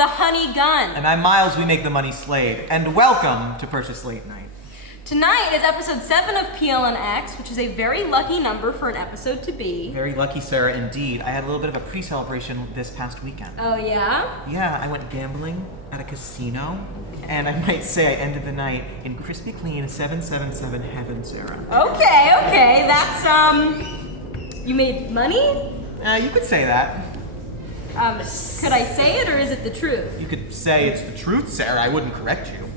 the honey gun. And I'm Miles, we make the money slave. And welcome to Purchase Late Night. Tonight is episode 7 of PLN X, which is a very lucky number for an episode to be. Very lucky, Sarah, indeed. I had a little bit of a pre-celebration this past weekend. Oh, yeah? Yeah, I went gambling at a casino, and I might say I ended the night in crispy clean 777 heaven, Sarah. Okay, that's, you made money? You could say that. Could I say it, or is it the truth? You could say it's the truth, Sarah. I wouldn't correct you.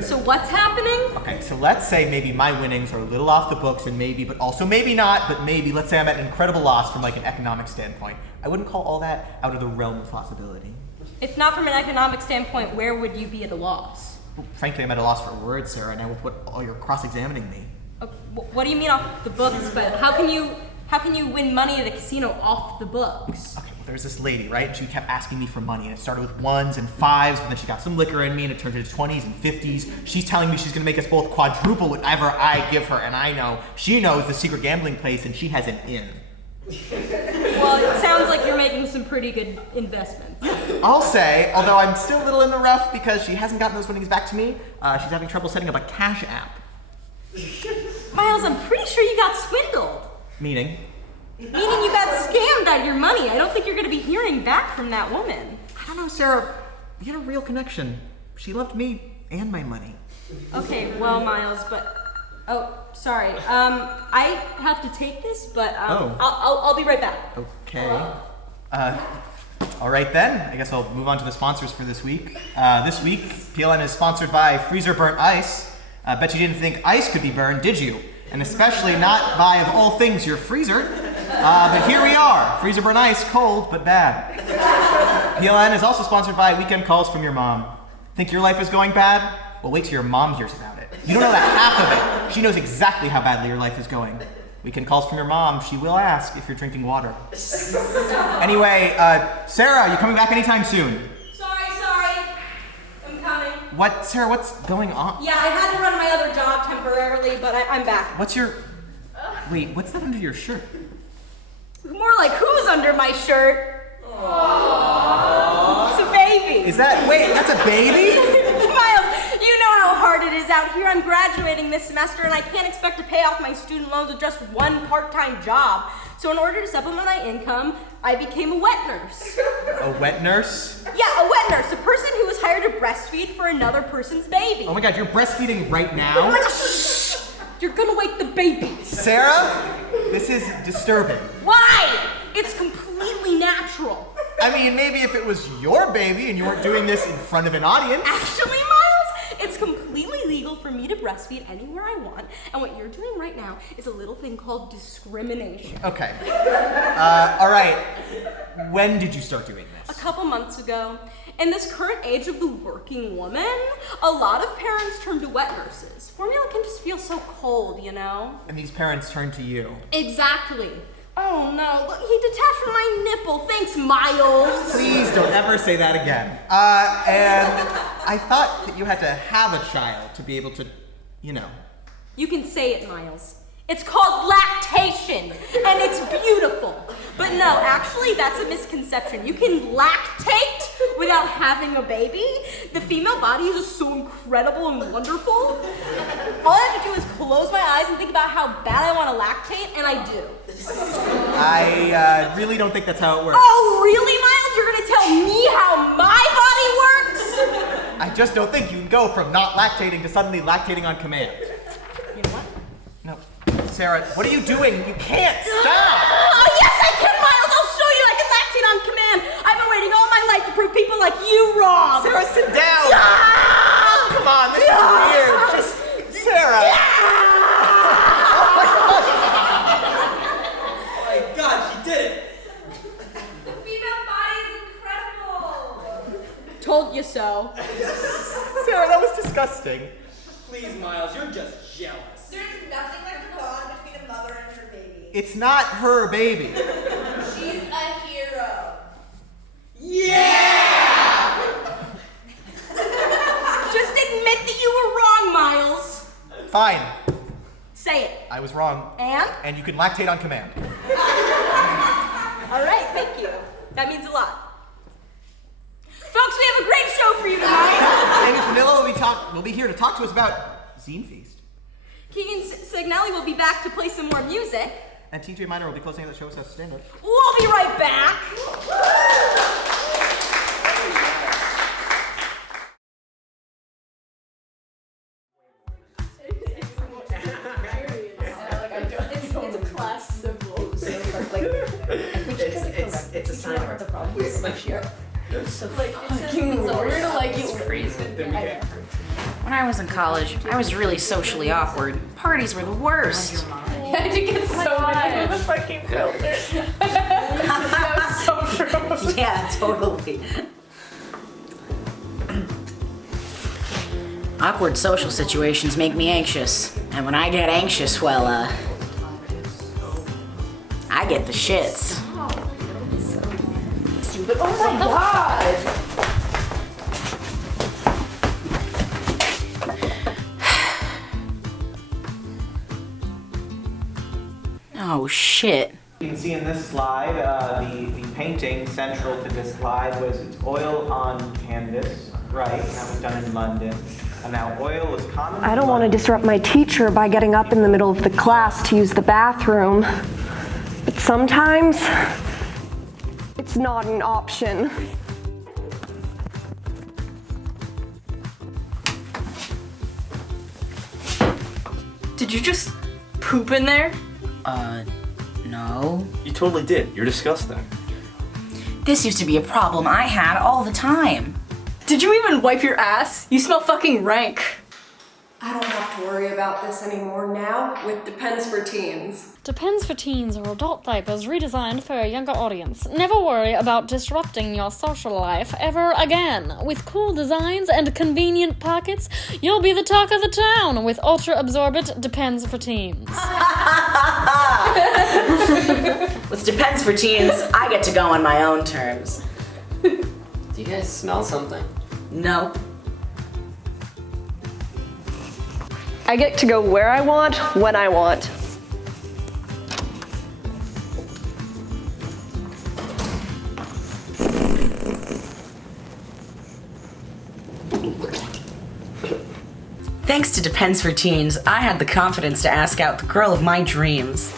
So what's happening? Okay, so let's say maybe my winnings are a little off the books, and maybe, but also maybe not, but maybe, let's say I'm at an incredible loss from like an economic standpoint. I wouldn't call all that out of the realm of possibility. If not from an economic standpoint, where would you be at a loss? Well, frankly, I'm at a loss for words, Sarah, now with what all you're cross-examining me. What do you mean off the books? But how can you win money at a casino off the books? Okay, well, there's this lady, right? And she kept asking me for money, and it started with 1s and 5s, but then she got some liquor in me, and it turned into 20s and 50s. She's telling me she's gonna make us both quadruple whatever I give her, and I know she knows the secret gambling place, and she has an in. Well, it sounds like you're making some pretty good investments. I'll say, although I'm still a little in the rough because she hasn't gotten those winnings back to me, she's having trouble setting up a cash app. Miles, I'm pretty sure you got swindled. Meaning? Meaning you got scammed out of your money. I don't think you're going to be hearing back from that woman. I don't know, Sarah. We had a real connection. She loved me and my money. Okay, well, Miles, but... Oh, sorry. I have to take this, but I'll be right back. Okay. All right then. I guess I'll move on to the sponsors for this week. This week, PLN is sponsored by Freezer Burnt Ice. Bet you didn't think ice could be burned, did you? And especially not by, of all things, your freezer. But here we are. Freezer Burnt Ice, cold but bad. PLN is also sponsored by Weekend Calls from Your Mom. Think your life is going bad? Well, wait till your mom hears about it. You don't know that half of it. She knows exactly how badly your life is going. Weekend Calls from Your Mom. She will ask if you're drinking water. Anyway, Sarah, you coming back anytime soon? Sorry. I'm coming. What, Sarah, what's going on? Yeah, I had to run my other job temporarily, but I'm back. What's your... Wait, what's that under your shirt? More like who's under my shirt? Aww. It's a baby. Is that... Wait, that's a baby? Miles, you know how hard it is out here. I'm graduating this semester, and I can't expect to pay off my student loans with just one part-time job. So in order to supplement my income, I became a wet nurse. A wet nurse? Yeah, a wet nurse. A person who was hired to breastfeed for another person's baby. Oh my god, you're breastfeeding right now? Oh my gosh, shh! You're gonna wake the baby. Sarah, this is disturbing. Why? It's completely natural. I mean, maybe if it was your baby and you weren't doing this in front of an audience. Actually, Miles, it's completely legal for me to breastfeed anywhere I want, and what you're doing right now is a little thing called discrimination. Okay. All right. When did you start doing this? A couple months ago. In this current age of the working woman, a lot of parents turn to wet nurses. Formula can just feel so cold, you know? And these parents turn to you. Exactly. Oh no, look, he detached from my nipple. Thanks, Miles. Please don't ever say that again. And I thought that you had to have a child to be able to, you know. You can say it, Miles. It's called lactation, and it's beautiful. But no, actually, that's a misconception. You can lactate without having a baby. The female body is just so incredible and wonderful. All I have to do is close my eyes and think about how bad I want to lactate, and I do. I really don't think that's how it works. Oh, really, Miles? You're gonna tell me how my body works? I just don't think you can go from not lactating to suddenly lactating on command. You know what? No. Sarah, what are you doing? You can't stop! Oh, yes, I can, Miles! I'll show you I can lactate on command! I've been waiting all my life to prove people like you wrong! Sarah, sit down! Oh, come on, this is weird! Just, Sarah! Oh my gosh! Oh my god, she did it! The female body is incredible! Told you so. Sarah, that was disgusting. Please, Miles, you're just jealous. There's nothing like the bond between a mother and her baby. It's not her baby. She's a hero. Yeah! Just admit that you were wrong, Miles. Fine. Say it. I was wrong. And you can lactate on command. All right, thank you. That means a lot. Folks, we have a great show for you tonight. Amy Vanilla will be here to talk to us about Zine Feast. Keegan Signelli will be back to play some more music. And TJ Miner will be closing out the show with us stand-up. We'll be right back. It's a class symbol. It's a sign of the problem. So like fucking weird, like it's crazy. When I was in college, I was really socially awkward. Parties were the worst. I had to get so much. The fucking filter. That was so gross. Yeah, totally. Awkward social situations make me anxious. And when I get anxious, well, I get the shits. But oh my god! Oh, shit. You can see in this slide, the painting central to this slide was oil on canvas, right? And that was done in London. And now oil is common. I don't want to disrupt my teacher by getting up in the middle of the class to use the bathroom. But sometimes, it's not an option. Did you just poop in there? No. You totally did. You're disgusting. This used to be a problem I had all the time. Did you even wipe your ass? You smell fucking rank. I don't have to worry about this anymore now with Depends for Teens. Depends for Teens are adult diapers redesigned for a younger audience. Never worry about disrupting your social life ever again. With cool designs and convenient pockets, you'll be the talk of the town with ultra-absorbent Depends for Teens. With Depends for Teens, I get to go on my own terms. Do you guys smell something? No. I get to go where I want, when I want. Thanks to Depends for Teens, I had the confidence to ask out the girl of my dreams.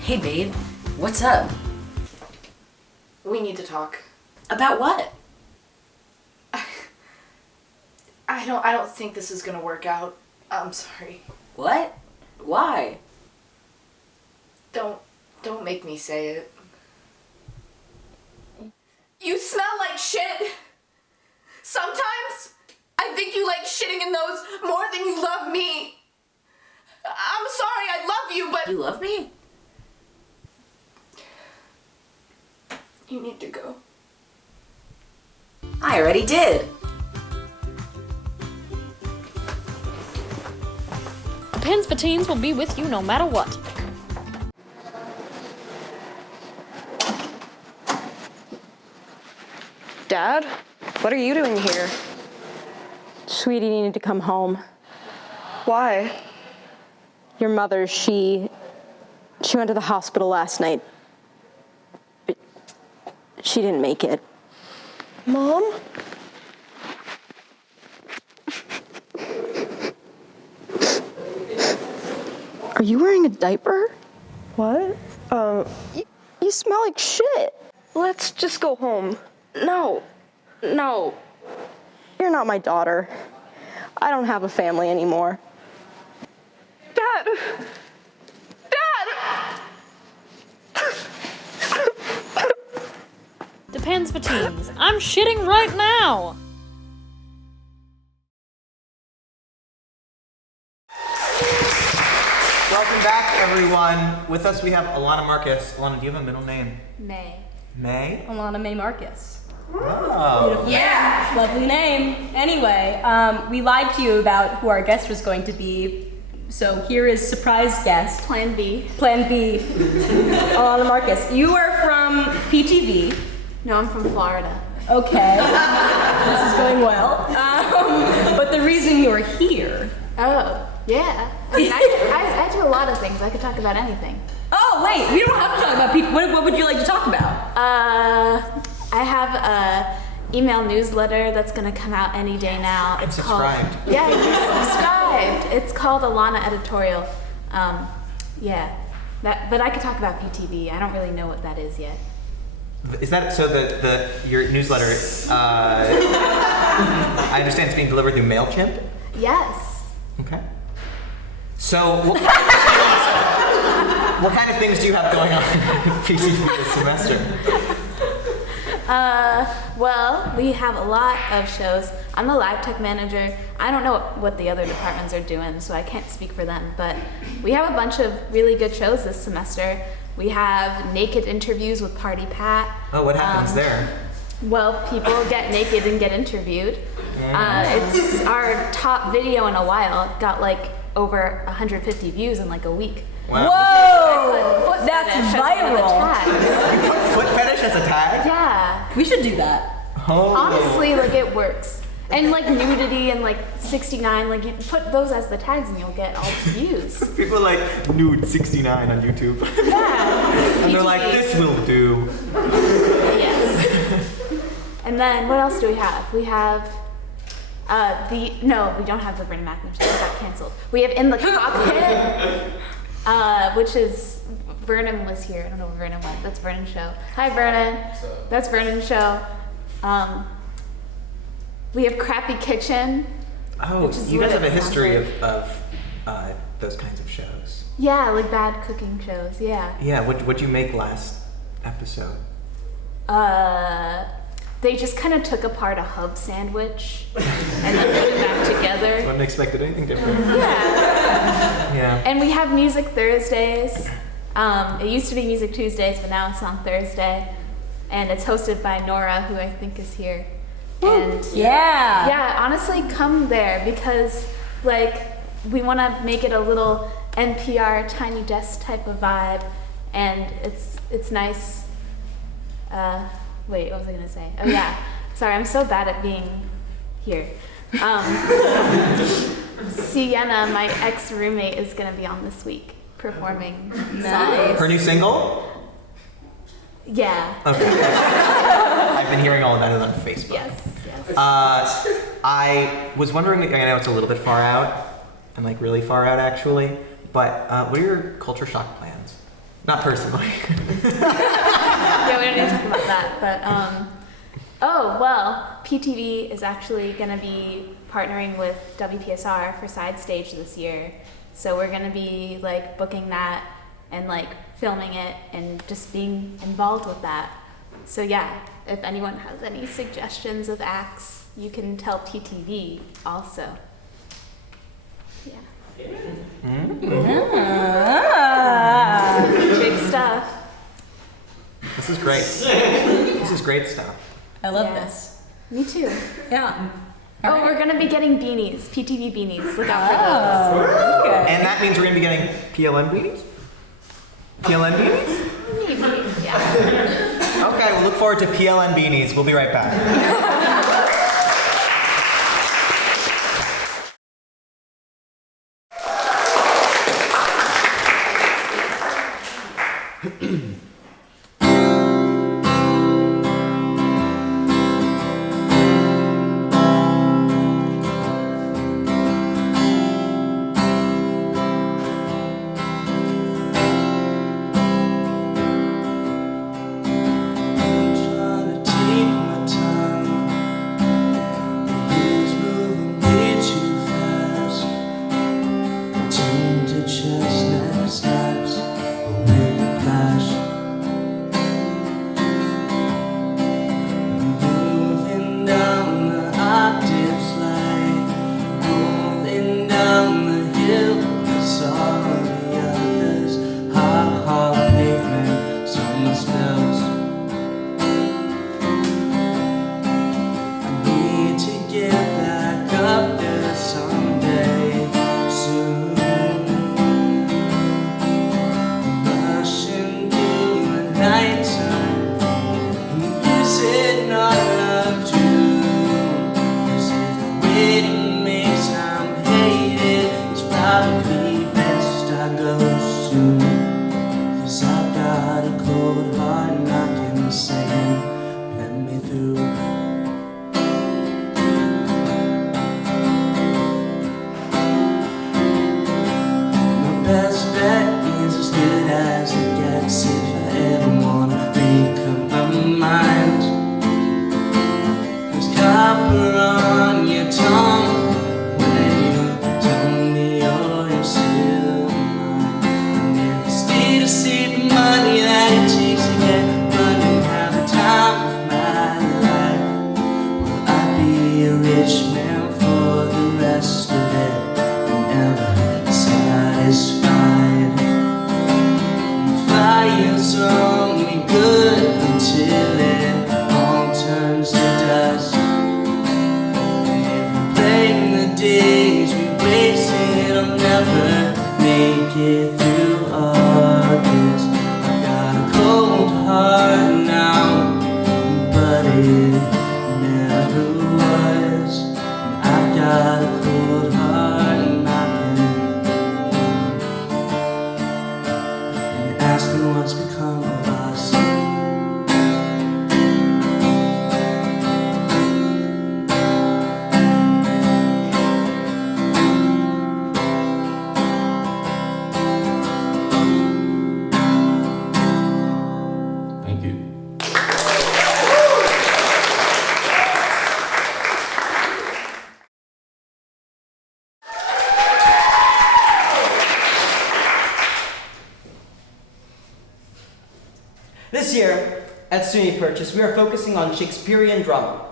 Hey babe, what's up? We need to talk. About what? I don't think this is gonna work out. I'm sorry. What? Why? Don't make me say it. You smell like shit! Sometimes, I think you like shitting in those more than you love me. I'm sorry, I love you, but... You love me? You need to go. I already did. Depends for Teens will be with you no matter what. Dad, what are you doing here? Sweetie needed to come home. Why? Your mother, she went to the hospital last night. But she didn't make it. Mom? Are you wearing a diaper? What? You smell like shit. Let's just go home. No. You're not my daughter. I don't have a family anymore. Dad! Depends for Teens. I'm shitting right now. Welcome back, everyone. With us, we have Alana Marcus. Alana, do you have a middle name? May. May? Alana May Marcus. Oh. Yeah! Lovely name. Anyway, we lied to you about who our guest was going to be. So here is surprise guest. Plan B. Plan B. Alana Marcus. You are from PTV. No, I'm from Florida. Okay. This is going well. But the reason you're here. Oh, yeah. I mean, I do a lot of things. I could talk about anything. Oh, Oh, wait, we don't have to talk about PTV. What would you like to talk about? I have a email newsletter that's gonna come out any day now. It's subscribed. called you subscribed. It's called Alana Editorial. But I could talk about PTV. I don't really know what that is yet. Is that so? Your newsletter? I understand it's being delivered through MailChimp. Yes. Okay. So, what kind of things do you have going on in PTV this semester? Well, we have a lot of shows. I'm the live tech manager. I don't know what the other departments are doing, so I can't speak for them, but we have a bunch of really good shows this semester. We have naked interviews with Party Pat. Oh, what happens there? Well, people get naked and get interviewed. It's our top video in a while. It got like over 150 views in like a week. Wow. Whoa! That's viral. You put foot fetish as a tag? Yeah. We should do that. Oh. Honestly, like it works. And like nudity and like 69, like you put those as the tags and you'll get all the views. People like nude 69 on YouTube. Yeah. And they're like, this will do. Yes. And then what else do we have? We have no, we don't have the Vernon Macklin show. It got canceled. We have In the Cockpit, which is Vernon was here. I don't know where Vernon went. That's Vernon's show. Hi, Vernon. That's Vernon's show. We have Crappy Kitchen. Oh, which is you guys what have a it sounds history like. of those kinds of shows. Yeah, like bad cooking shows. Yeah. Yeah, what'd you make last episode? They just kind of took apart a hub sandwich and then put it back together. I wouldn't expected anything different. Yeah. Yeah. And we have Music Thursdays. It used to be Music Tuesdays, but now it's on Thursday. And it's hosted by Nora, who I think is here. And yeah, honestly, come there because like we want to make it a little NPR Tiny Desk type of vibe, and it's nice. Wait, what was I gonna say? Oh yeah, sorry, I'm so bad at being here. Sienna, my ex-roommate, is gonna be on this week performing. Nice. Her new single? Yeah. Okay. I've been hearing all about it on Facebook. Yes. I was wondering, I know it's a little bit far out, and like really far out actually, but what are your culture shock plans? Not personally. Yeah, we don't need to talk about that, but oh well, PTV is actually gonna be partnering with WPSR for Side Stage this year, so we're gonna be like booking that and like filming it and just being involved with that. So yeah, if anyone has any suggestions of acts, you can tell PTV also. Yeah. Big stuff. This is great. This is great stuff. I love Yeah. this. Me too. Yeah. Oh, we're gonna be getting beanies, PTV beanies. Look out for Okay. And that means we're gonna be getting PLN beanies? PLN beanies? those. Maybe, yeah. Okay, we'll look forward to PLN beanies. We'll be right back. Trying to take my time. The years moving way too fast. Tuned to chestnut snaps, a wind flash. ain't good until it all turns to dust. If we blame the days we wasted, I'll never make it through all this. I've got a cold heart now, but it never was. I've got a cold heart and asking what's become of us. Thank you. This year, at SUNY Purchase, we are focusing on Shakespearean drama.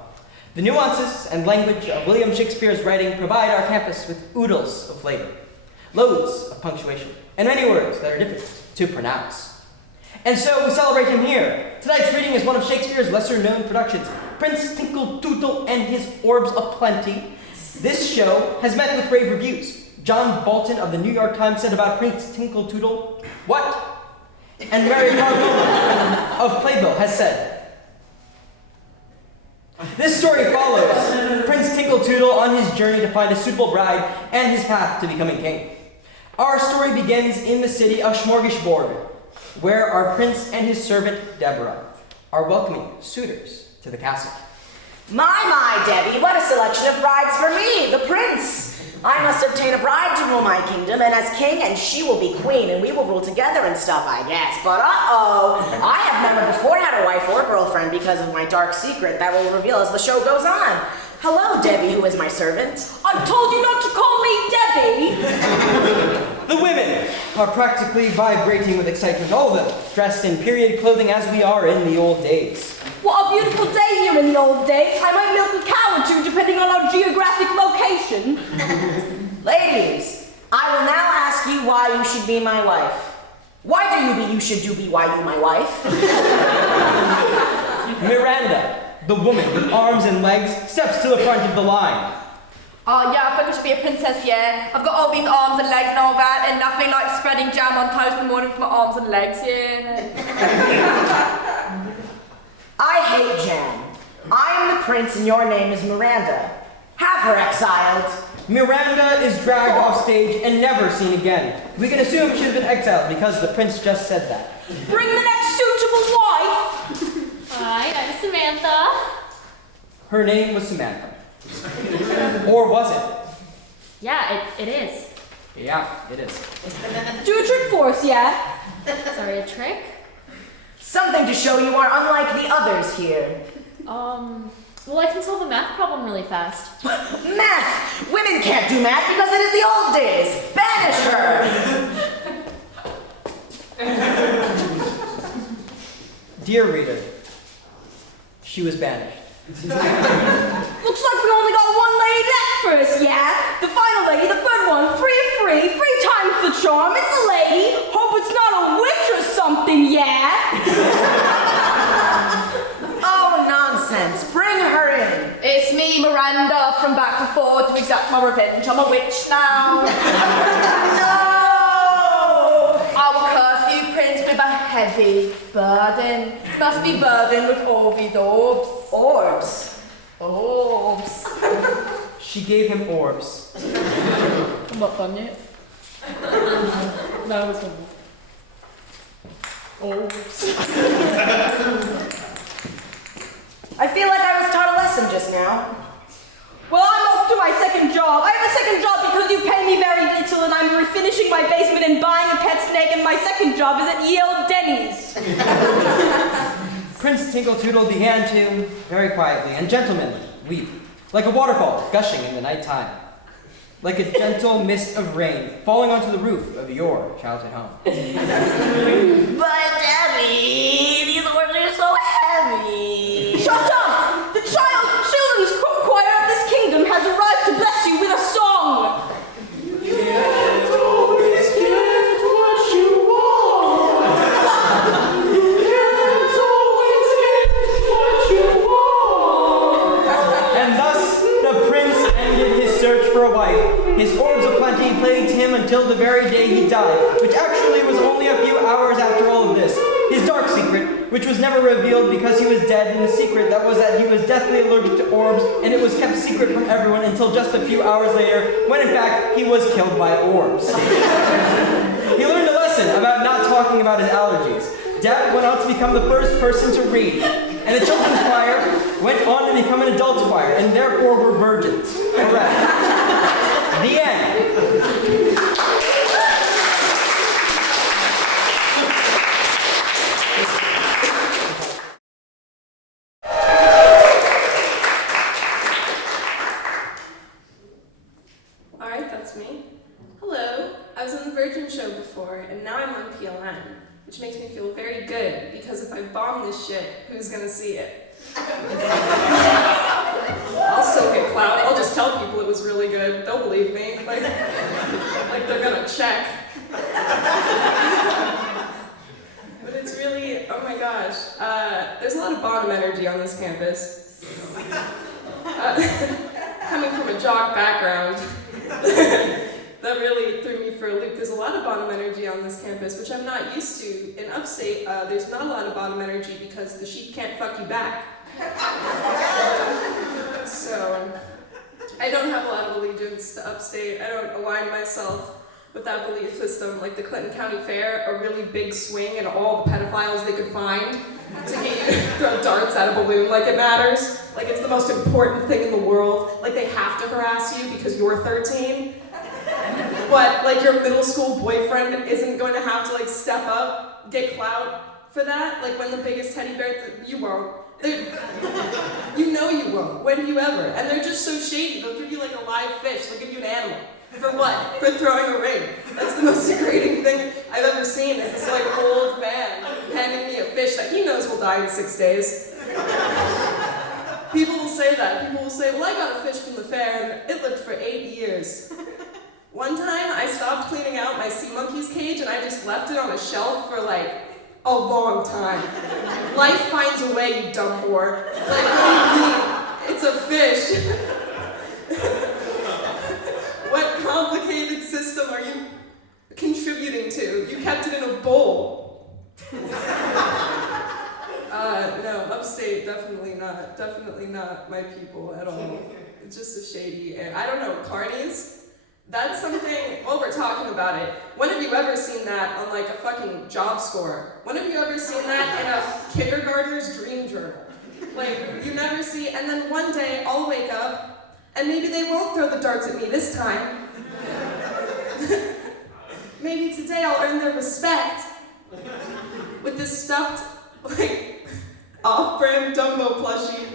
The nuances and language of William Shakespeare's writing provide our campus with oodles of flavor, loads of punctuation, and many words that are difficult to pronounce. And so we celebrate him here. Tonight's reading is one of Shakespeare's lesser-known productions, Prince Tinkle Tootle and His Orbs Aplenty. This show has met with rave reviews. John Bolton of the New York Times said about Prince Tinkle Tootle, "What?" And Mary Carmona of Playbill has said, "This story follows Prince Tinkle Tootle on his journey to find a suitable bride and his path to becoming king. Our story begins in the city of Smorgasbord, where our prince and his servant Deborah are welcoming suitors to the castle." My, Debbie, what a selection of brides for me, the prince. I must obtain a bride to rule my kingdom, and as king, and she will be queen, and we will rule together and stuff, I guess. But I have never before had a wife or girlfriend because of my dark secret that will reveal as the show goes on. Hello, Debbie, who is my servant. I told you not to call me Debbie! The women are practically vibrating with excitement, all of them dressed in period clothing as we are in the old days. What a beautiful day here in the old days. I might milk a cow or two depending on our geographic location. Ladies, I will now ask you why you should be my wife. Why do you be why you my wife? Miranda, the woman with arms and legs, steps to the front of the line. Yeah, I think I should be a princess, yeah. I've got all these arms and legs and all that, and nothing like spreading jam on toast in the morning for my arms and legs, yeah. I hate jam. I am the prince and your name is Miranda. Have her exiled. Miranda is dragged off stage and never seen again. We can assume she's been exiled because the prince just said that. Bring the next suitable wife! Hi, I'm Samantha. Her name was Samantha. Or was it? Yeah, it is. Yeah, it is. Do a trick for us, yeah? Sorry, a trick? Something to show you are unlike the others here. Well, I can solve a math problem really fast. Math! Women can't do math because it is the old days. Banish her! Dear reader, she was banished. Looks like we only got one lady left for us, yeah? The final lady, the third one, free times the charm. It's a lady. Hope it's not a witch or something, yeah? Oh, nonsense. Bring her in. It's me, Miranda, from back before to exact my revenge. I'm a witch now. No! I will curse you, prince, with a heavy burden. Must be burdened with all these orbs. Orbs? Orbs. She gave him orbs. I'm not done yet. No, it's not. Orbs. I feel like I was taught a lesson just now. Well, I'm off to my second job. I have a second job because you pay me very little and I'm refinishing my basement and buying a pet snake, and my second job is at Yale Denny's. Prince Tinkle Tootle began to, very quietly and gentlemanly, weep, like a waterfall gushing in the night time, like a gentle mist of rain falling onto the roof of your childhood home. But Debbie, these orbs are so heavy. Shut up! The children's choir of this kingdom has arrived to bless you with a song. You can't always get what you want. You can't which was never revealed because he was dead, and the secret that was that he was deathly allergic to orbs, and it was kept secret from everyone until just a few hours later, when in fact he was killed by orbs. He learned a lesson about not talking about his allergies. Deb went on to become the first person to read, and the children's choir went on to become an adult choir, and therefore were virgins. Correct. The end. Alright, that's me. Hello, I was on the Virgin show before, and now I'm on PLN, which makes me feel very good, because if I bomb this shit, who's gonna see it? I'll still get clout. I'll just tell people it was really good. They'll believe me. Like they're gonna check. But it's really, oh my gosh. There's a lot of bottom energy on this campus. Coming from a jock background, that really threw me for a loop. There's a lot of bottom energy on this campus, which I'm not used to. In upstate, there's not a lot of bottom energy because the sheep can't fuck you back. So, I don't have a lot of allegiance to upstate. I don't align myself with that belief system. Like the Clinton County Fair, a really big swing and all the pedophiles they could find to get you to throw darts at a balloon like it matters. Like it's the most important thing in the world. Like they have to harass you because you're 13. But like your middle school boyfriend isn't going to have to like step up, get clout for that. Like when the biggest teddy bear, you won't. You know you won't. When do you ever? And they're just so shady. They'll give you like a live fish. They'll give you an animal. For what? For throwing a ring. That's the most degrading thing I've ever seen. Is this like old man handing me a fish that he knows will die in 6 days. People will say that. People will say, well, I got a fish from the fair and it lived for 8 years. One time I stopped cleaning out my sea monkey's cage and I just left it on a shelf for like a long time. Life finds a way, you dumb whore. Like, what do you mean? It's a fish. What complicated system are you contributing to? You kept it in a bowl. No, upstate, definitely not my people at all. It's just a shady air. I don't know, carnies? That's something, well, we're talking about it. When have you ever seen that on like a fucking job score? When have you ever seen that in a kindergartner's dream journal? Like, you never see, and then one day I'll wake up and maybe they won't throw the darts at me this time. Maybe today I'll earn their respect with this stuffed, like, off-brand Dumbo plushie